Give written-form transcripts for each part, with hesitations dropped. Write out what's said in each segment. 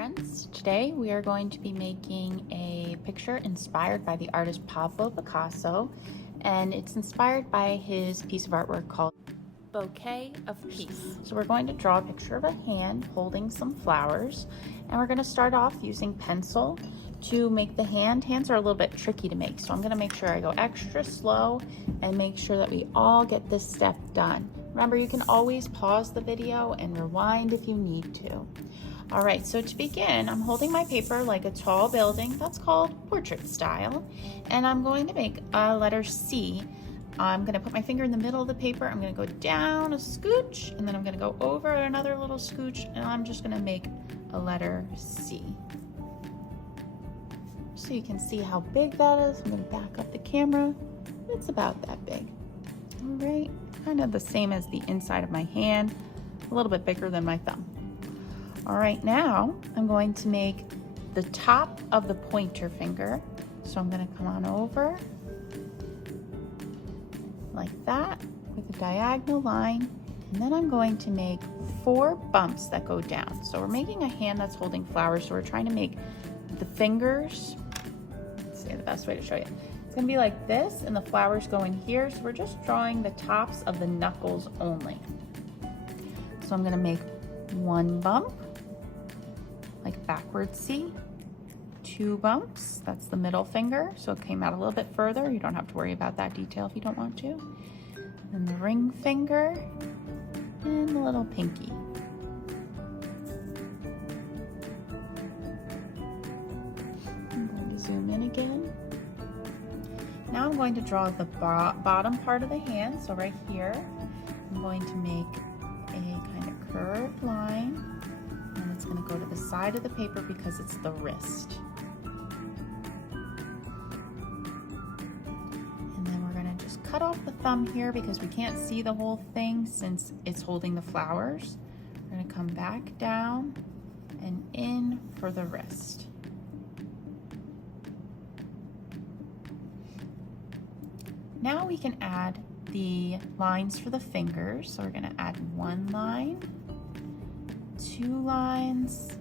friends. Today we are going to be making a picture inspired by the artist Pablo Picasso, and it's inspired by his piece of artwork called Bouquet of Peace. So we're going to draw a picture of a hand holding some flowers, and we're going to start off using pencil to make the hand. Hands are a little bit tricky to make, so I'm going to make sure I go extra slow and make sure that we all get this step done. Remember, you can always pause the video and rewind if you need to. All right, so to begin, I'm holding my paper like a tall building. That's called portrait style. And I'm going to make a letter C. I'm gonna put my finger in the middle of the paper. I'm gonna go down a scooch, and then I'm gonna go over another little scooch, and I'm just gonna make a letter C. So you can see how big that is. I'm gonna back up the camera. It's about that big. All right, kind of the same as the inside of my hand, a little bit bigger than my thumb. All right, now I'm going to make the top of the pointer finger. So I'm gonna come on over like that with a diagonal line. And then I'm going to make 4 bumps that go down. So we're making a hand that's holding flowers. So we're trying to make the fingers, let's see the best way to show you. It's gonna be like this and the flowers go in here. So we're just drawing the tops of the knuckles only. So I'm gonna make 1 bump, like a backward C, 2 bumps, that's the middle finger, so it came out a little bit further. You don't have to worry about that detail if you don't want to. And the ring finger and the little pinky. I'm going to zoom in again. Now I'm going to draw the bottom part of the hand, so right here, I'm going to make a kind of curved line. And it's going to go to the side of the paper because it's the wrist. And then we're going to just cut off the thumb here because we can't see the whole thing since it's holding the flowers. We're going to come back down and in for the wrist. Now we can add the lines for the fingers. So we're going to add 1 line, 2 lines,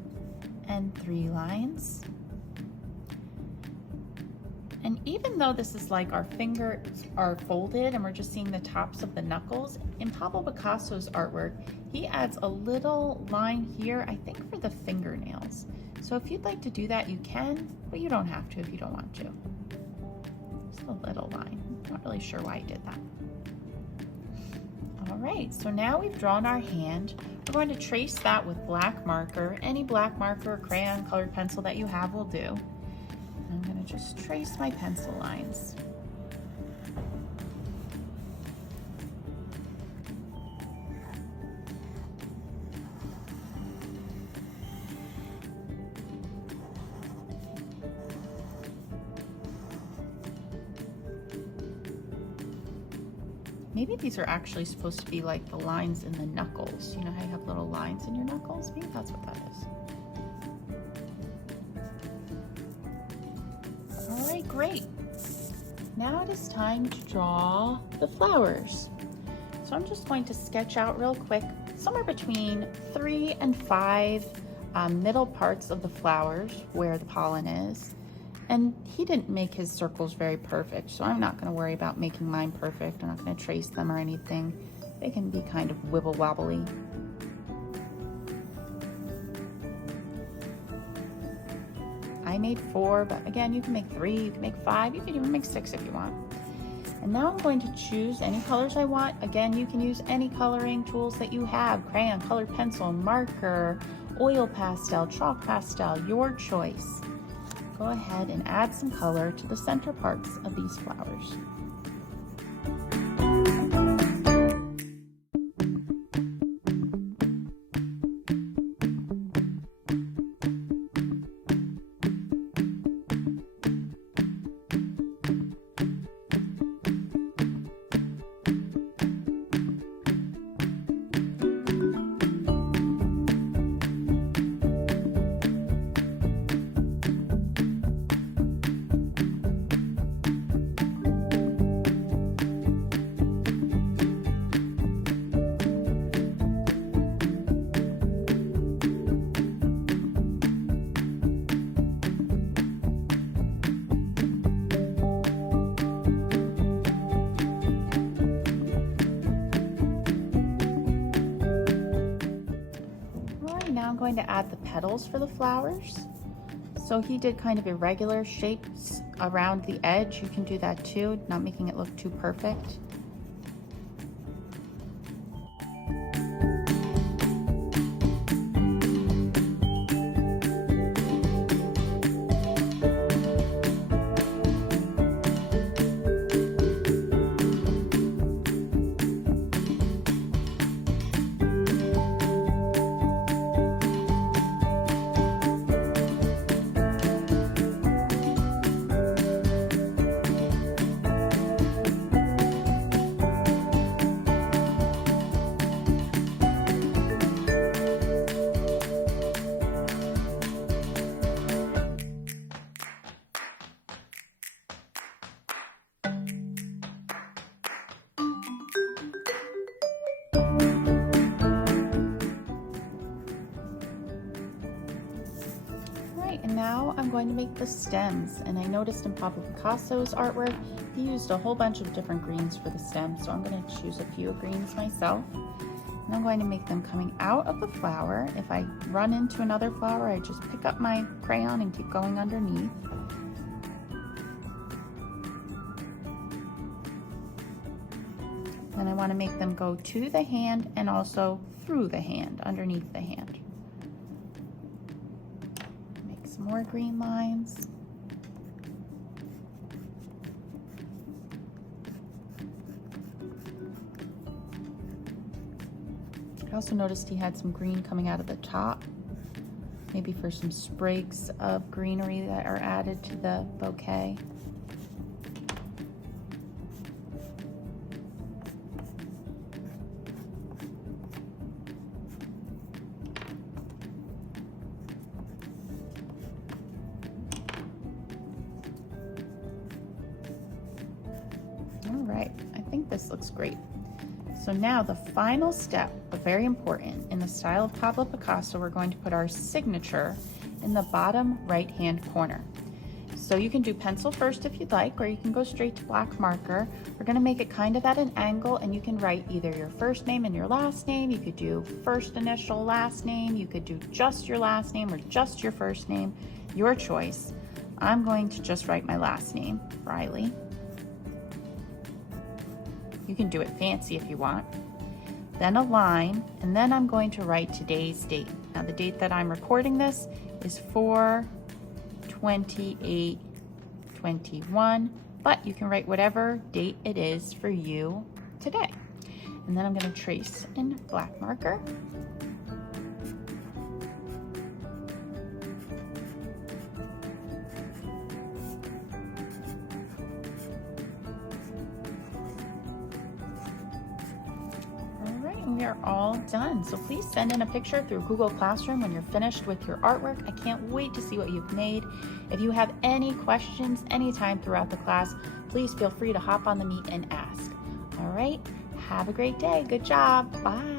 and 3 lines. And even though this is like our fingers are folded and we're just seeing the tops of the knuckles, in Pablo Picasso's artwork, he adds a little line here, I think for the fingernails. So if you'd like to do that, you can, but you don't have to if you don't want to. Just a little line. Not really sure why he did that. All right, so now we've drawn our hand. We're going to trace that with black marker. Any black marker or crayon colored pencil that you have will do. I'm going to just trace my pencil lines. Maybe these are actually supposed to be like the lines in the knuckles. You know how you have little lines in your knuckles? Maybe that's what that is. All right, great. Now it is time to draw the flowers. So I'm just going to sketch out real quick, somewhere between 3 and 5 middle parts of the flowers where the pollen is. And he didn't make his circles very perfect, so I'm not going to worry about making mine perfect. I'm not going to trace them or anything. They can be kind of wibble wobbly. I made 4, but again, you can make 3, you can make 5, you can even make 6 if you want. And now I'm going to choose any colors I want. Again, you can use any coloring tools that you have: crayon, colored pencil, marker, oil pastel, chalk pastel, your choice. Go ahead and add some color to the center parts of these flowers. going to add the petals for the flowers. So he did kind of irregular shapes around the edge. You can do that too, not making it look too perfect. And now I'm going to make the stems, and I noticed in Pablo Picasso's artwork he used a whole bunch of different greens for the stems, so I'm going to choose a few greens myself, and I'm going to make them coming out of the flower. If I run into another flower, I just pick up my crayon and keep going underneath. And I want to make them go to the hand and also through the hand, underneath the hand. More green lines. I also noticed he had some green coming out of the top, maybe for some sprigs of greenery that are added to the bouquet. All right, I think this looks great. So now the final step, but very important, in the style of Pablo Picasso, we're going to put our signature in the bottom right-hand corner. So you can do pencil first if you'd like, or you can go straight to black marker. We're gonna make it kind of at an angle, and you can write either your first name and your last name. You could do first initial, last name. You could do just your last name or just your first name, your choice. I'm going to just write my last name, Riley. You can do it fancy if you want. Then a line, and then I'm going to write today's date. Now the date that I'm recording this is 4/28/21, but you can write whatever date it is for you today. And then I'm going to trace in black marker. We are all done. So please send in a picture through Google Classroom when you're finished with your artwork. I can't wait to see what you've made. If you have any questions anytime throughout the class, please feel free to hop on the Meet and ask. All right, have a great day. Good job. Bye.